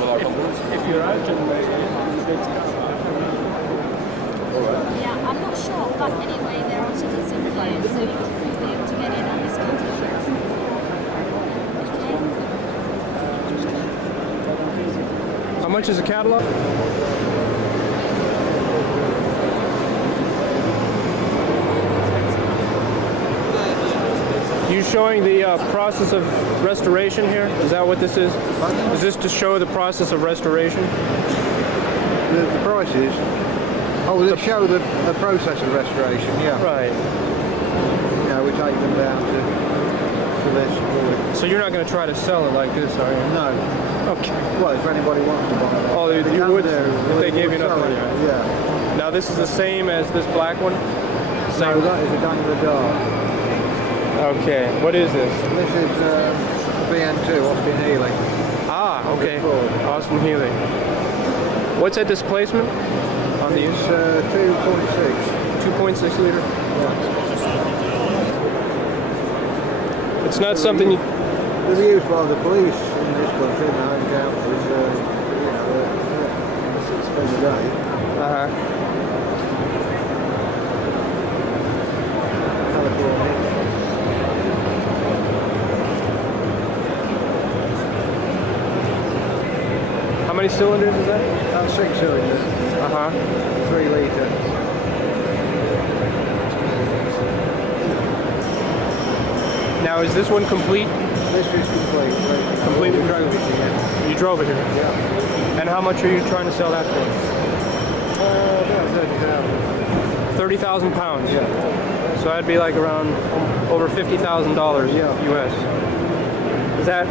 if you're out and Yeah, I'm not sure, but anyway, there are tickets in here, so you'll be able to get in on this counter. How much is the catalog? You showing the process of restoration here? Is that what this is? Is this to show the process of restoration? The prices? Oh, they show the process of restoration, yeah. Right. Yeah, we take them down to this point. So you're not going to try to sell it like this, are you? No. Okay. Well, if anybody wants to buy it. Oh, you would if they gave you enough money. Yeah. Now this is the same as this black one? No, that is a Dame de Dark. Okay, what is this? This is BN2, Austin Healy. Ah, okay. Austin Healy. What's that displacement on the It's 2.6. 2.6 liter? Yeah. It's not something you... They're used by the police in this country, in the home counties, every day. Uh-huh. California. How many cylinders is that? That's 6 cylinders. Uh-huh. 3 litre. Now, is this one complete? This is complete. Completely drove it here. You drove it here? Yeah. And how much are you trying to sell that for? About 30,000. 30,000 pounds? Yeah. So that'd be like around over $50,000 US. Is that...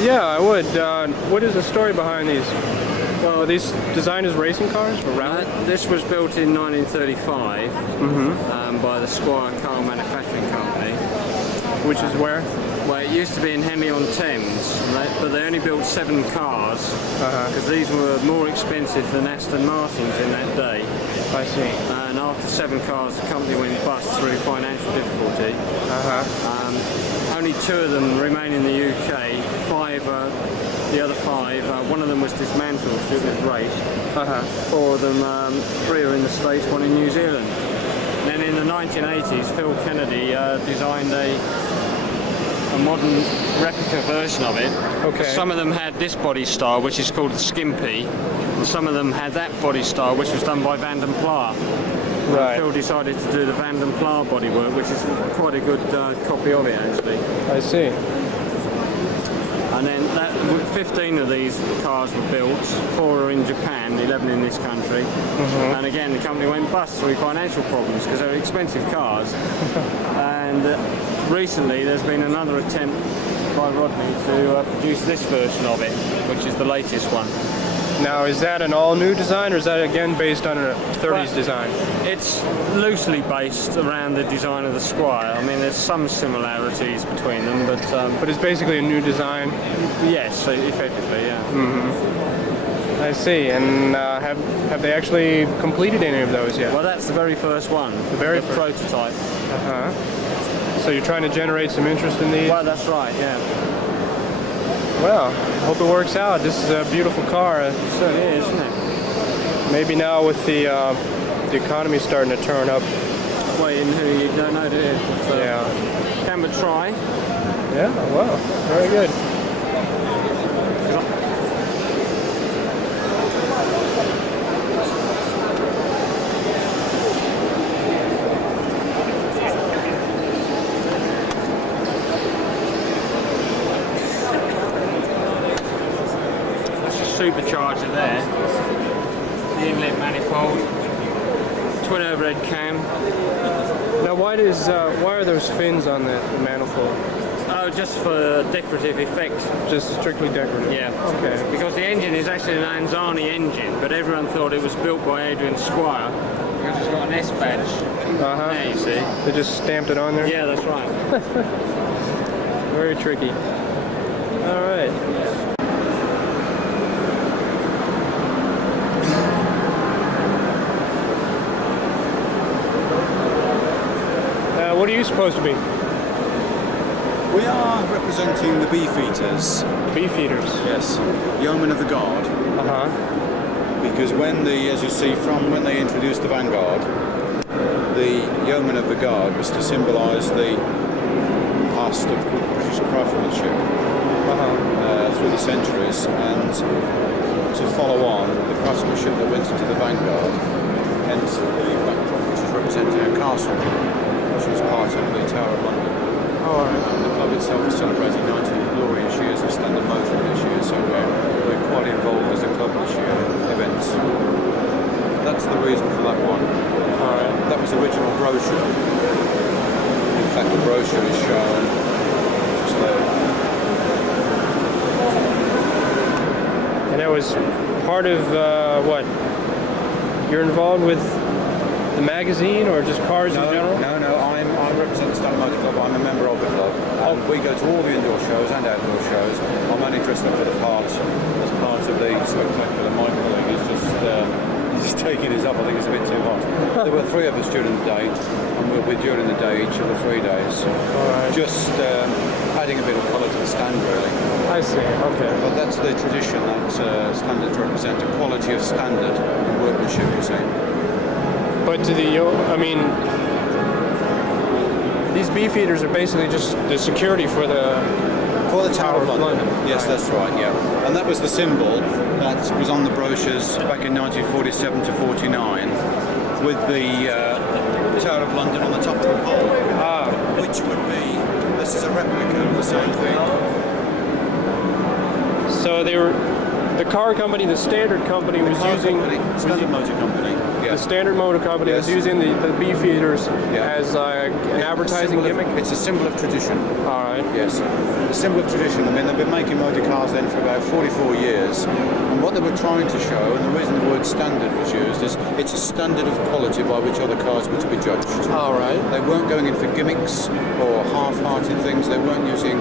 Yeah, I would. What is the story behind these? Well, are these designed as racing cars or rally? This was built in 1935 by the Squire car manufacturing company. Which is where? Well, it used to be in Henley-on-Thames, but they only built 7 cars because these were more expensive than Aston Martins in that day. I see. And after 7 cars, the company went bust through financial difficulty. Only 2 of them remain in the UK. The other 5, one of them was dismantled, so it was raced. 4 of them, 3 are in the States, 1 in New Zealand. And then in the 1980s, Phil Kennedy designed a modern replica version of it. Okay. Some of them had this body style, which is called the Skimpy, and some of them had that body style, which was done by Van den Pla. Right. Phil decided to do the Van den Pla bodywork, which is quite a good copy of it, actually. I see. And then 15 of these cars were built, 4 are in Japan, 11 in this country. And again, the company went bust through financial problems because they're expensive cars. And recently there's been another attempt by Rodney to produce this version of it, which is the latest one. Now, is that an all-new design, or is that again based on a 30s design? It's loosely based around the design of the Squire. I mean, there's some similarities between them, but it's basically a new design. Yes, effectively, yeah. I see. And have they actually completed any of those yet? Well, that's the very first one. The very first prototype. So you're trying to generate some interest in these? Well, that's right. Yeah. Well, hope it works out. This is a beautiful car. It certainly is, isn't it? Maybe now with the economy starting to turn up. Well, you don't know, do you? So yeah. Can but try. Yeah, well, very good. Supercharger there, the inlet manifold, twin overhead cam. Now, why are those fins on the manifold? Oh, just for decorative effect. Just strictly decorative? Yeah. Okay. Because the engine is actually an Anzani engine, but everyone thought it was built by Adrian Squire because it's got an S badge. There, you see. They just stamped it on there? Yeah, that's right. Very tricky. All right. What are you supposed to be? We are representing the beefeaters. Beef eaters. Yes, yeomen of the guard. Because as you see from when they introduced the vanguard, the yeomen of the guard was to symbolise the past of British craftsmanship through the centuries, and to follow on the craftsmanship that went into the vanguard. Hence the backdrop, which is representing a castle, which is part of the Tower of London. The club itself is celebrating 90 glorious years of standard motoring this year, so we're quite involved as a club this year in events. That's the reason for that one. That was the original brochure. In fact, the brochure is shown just there. And that was part of what? You're involved with the magazine or just cars in general? No, I represent the Standard Motor Club. I'm a member of the club. We go to all the indoor shows and outdoor shows. I'm only dressed up for the part as part of the spectacular. My colleague is just taking his up. I think it's a bit too hot. There were 3 of us during the day, and we'll be during the day each of the 3 days. Just adding a bit of colour to the stand, really. I see, okay. But that's the tradition that standards represent, a quality of standard and workmanship, you see. But to the, I mean, these beefeaters are basically just the security for the Tower of London. Yes, that's right, yeah. And that was the symbol that was on the brochures back in 1947 to 49 with the Tower of London on the top of the pole. Which would be, this is a replica of the same thing. So they were, the car company, the Standard company was using... Standard Motor Company. Yeah. The Standard Motor Company was using the beefeaters as an advertising gimmick? It's a symbol of tradition. All right. Yes. A symbol of tradition. I mean, they've been making motor cars then for about 44 years. And what they were trying to show, and the reason the word standard was used, is it's a standard of quality by which other cars were to be judged. All right. They weren't going in for gimmicks or half-hearted things. They weren't using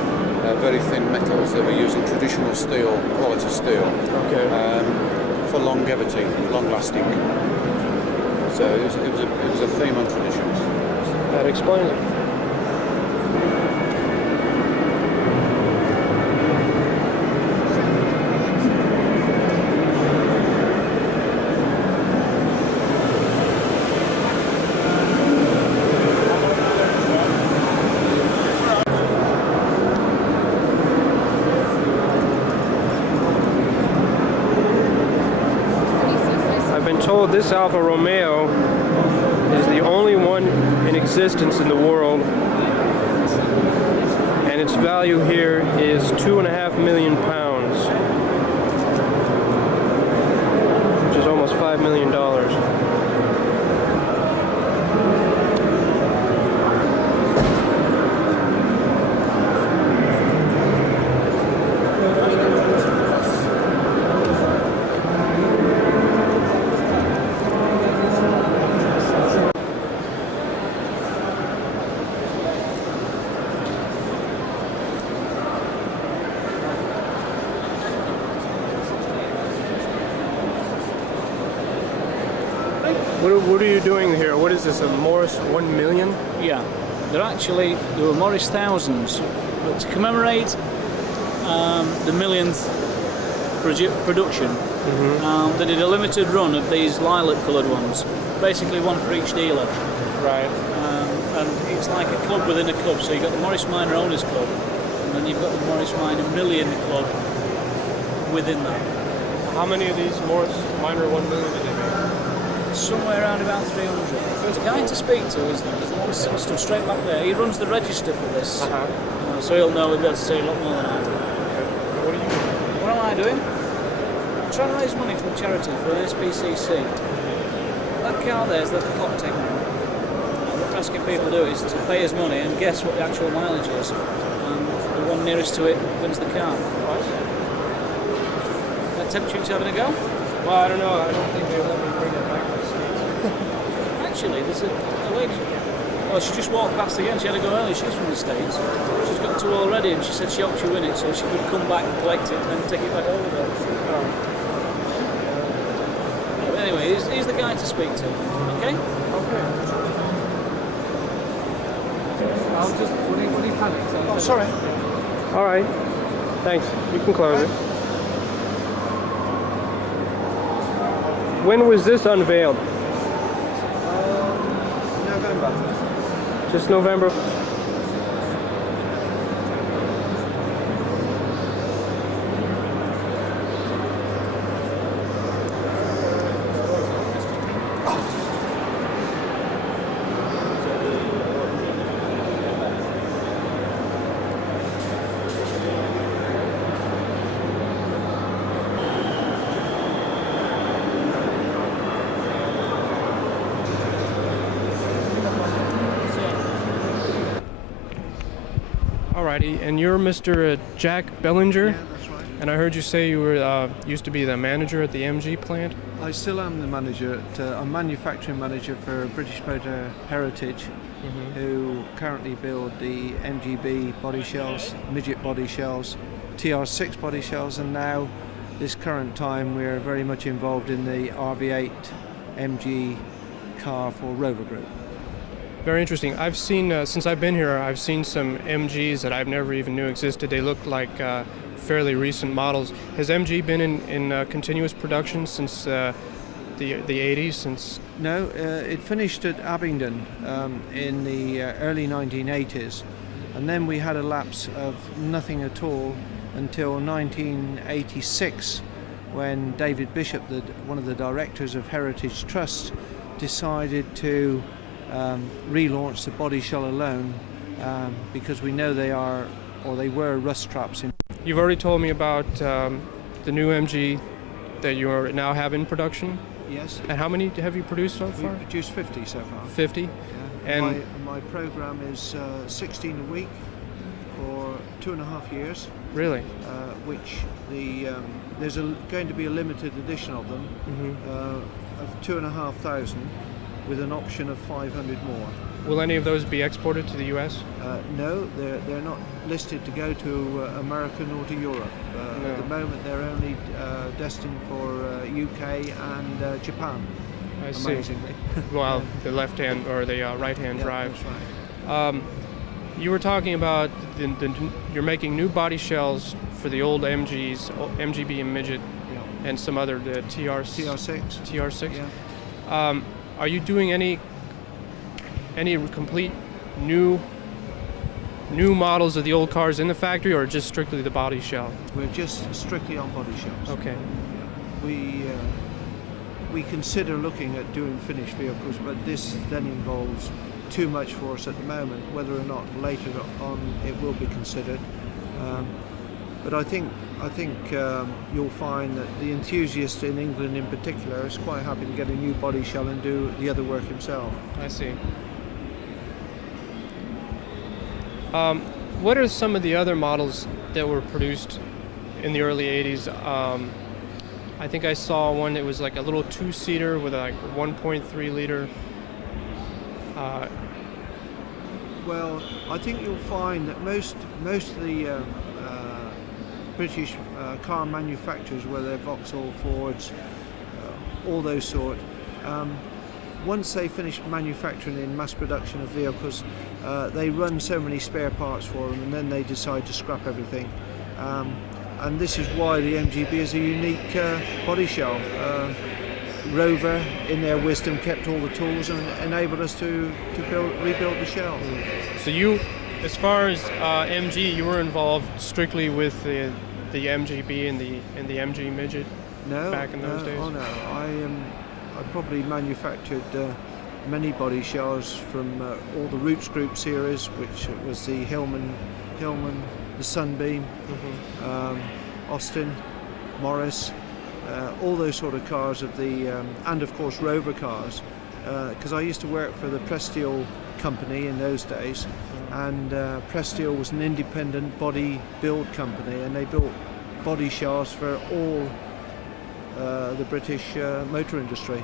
very thin metals. They were using traditional steel, quality steel. Okay. For longevity, long-lasting. So it was a theme on traditions. That explains it. Told this Alfa Romeo is the only one in existence in the world, and its value here is £2.5 million, which is almost $5 million. What are you doing here? What is this, a Morris 1 million? Yeah, they were Morris thousands, but to commemorate the millionth production, they did a limited run of these lilac coloured ones, basically one for each dealer. Right. And it's like a club within a club, so you've got the Morris Minor Owners Club, and then you've got the Morris Minor Million Club within that. How many of these Morris Minor 1 million did they make? Somewhere around about 300. The guy to speak to is the one stood straight back there. He runs the register for this, so he'll know he'll be able to say a lot more than I do. What are you doing? What am I doing? I'm trying to raise money for a charity for an SPCC. That car there is the clock tick. What I'm asking people to do is to pay his money and guess what the actual mileage is, and the one nearest to it wins the car. That tempt you to having a go? Well, I don't know. I don't think they let me bring it back to the States. Actually, there's a lady Well, she just walked past again. She had to go early. She's from the States. She's got two already, and she said she hoped you win it, so she could come back and collect it and then take it back over there. But anyway, he's the guy to speak to. Okay? Okay. I'll just, will he panic? Oh, sorry. All right. Thanks. You can close it. When was this unveiled? November. Just November? Alrighty, and you're Mr. Jack Bellinger? Yeah, that's right. And I heard you say you were used to be the manager at the MG plant? I still am the manager. I'm manufacturing manager for British Motor Heritage, who currently build the MGB body shells, midget body shells, TR6 body shells, and now, this current time, we're very much involved in the RV8 MG car for Rover Group. Very interesting. I've seen, since I've been here, I've seen some MGs that I've never even knew existed. They look like fairly recent models. Has MG been in continuous production since the 80s? Since No, it finished at Abingdon in the early 1980s, and then we had a lapse of nothing at all until 1986, when David Bishop, one of the directors of Heritage Trust, decided to relaunch the body shell alone, because we know they were rust traps. you've already told me about the new MG that you are now have in production. Yes. And how many have you produced so far? We've produced 50 so far. 50. Yeah. And my program is 16 a week for 2.5 years, really, which there's going to be a limited edition of them of 2,500 with an option of 500 more. will any of those be exported to the U.S.? No, they're not listed to go to America nor to Europe. No. At the moment, they're only destined for UK and Japan. I see. Amazingly. Well, the left hand or the right hand Yeah, drive. that's right. You were talking about you're making new body shells for the old MGs, MGB and Midget, Yeah. and some other the TR6. TR6. Yeah. Are you doing any complete new models of the old cars in the factory, or just strictly the body shell? We're just strictly on body shells. Okay. We consider looking at doing finished vehicles, but this then involves too much for us at the moment. Whether or not later on it will be considered, but I think you'll find that the enthusiast in England in particular is quite happy to get a new body shell and do the other work himself. I see. What are some of the other models that were produced in the early 80s? I think I saw one that was like a little two-seater with a 1.3 liter. Well, I think you'll find that most of the British car manufacturers, whether they're Vauxhall, Fords, all those sort, once they finish manufacturing in mass production of vehicles, they run so many spare parts for them, and then they decide to scrap everything. And this is why the MGB is a unique body shell. Rover, in their wisdom, kept all the tools and enabled us to rebuild the shell. So you, as far as MG, you were involved strictly with the MGB and the MG Midget back in those days? Oh no, I probably manufactured many body shells from all the Roots Group series, which was the Hillman, the Sunbeam, Austin, Morris, all those sort of cars of the, and of course Rover cars, because I used to work for the Presteel company in those days, and Presteel was an independent body build company, and they built body shells for all the British motor industry.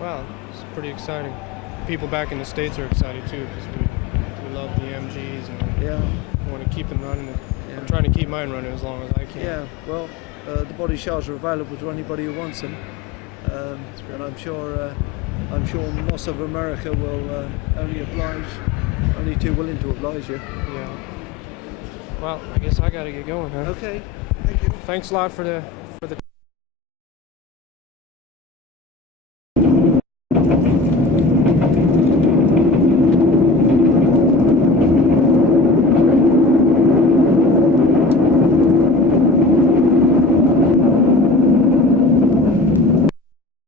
Well, it's pretty exciting. People back in the States are excited too because we love the MGs and Yeah. we want to keep them running. Yeah. I'm trying to keep mine running as long as I can. Yeah, well, the body shells are available to anybody who wants them, and I'm sure Moss of America will only too willing to oblige you. Yeah. Well, I guess I got to get going, huh? Okay, thank you. Thanks a lot for the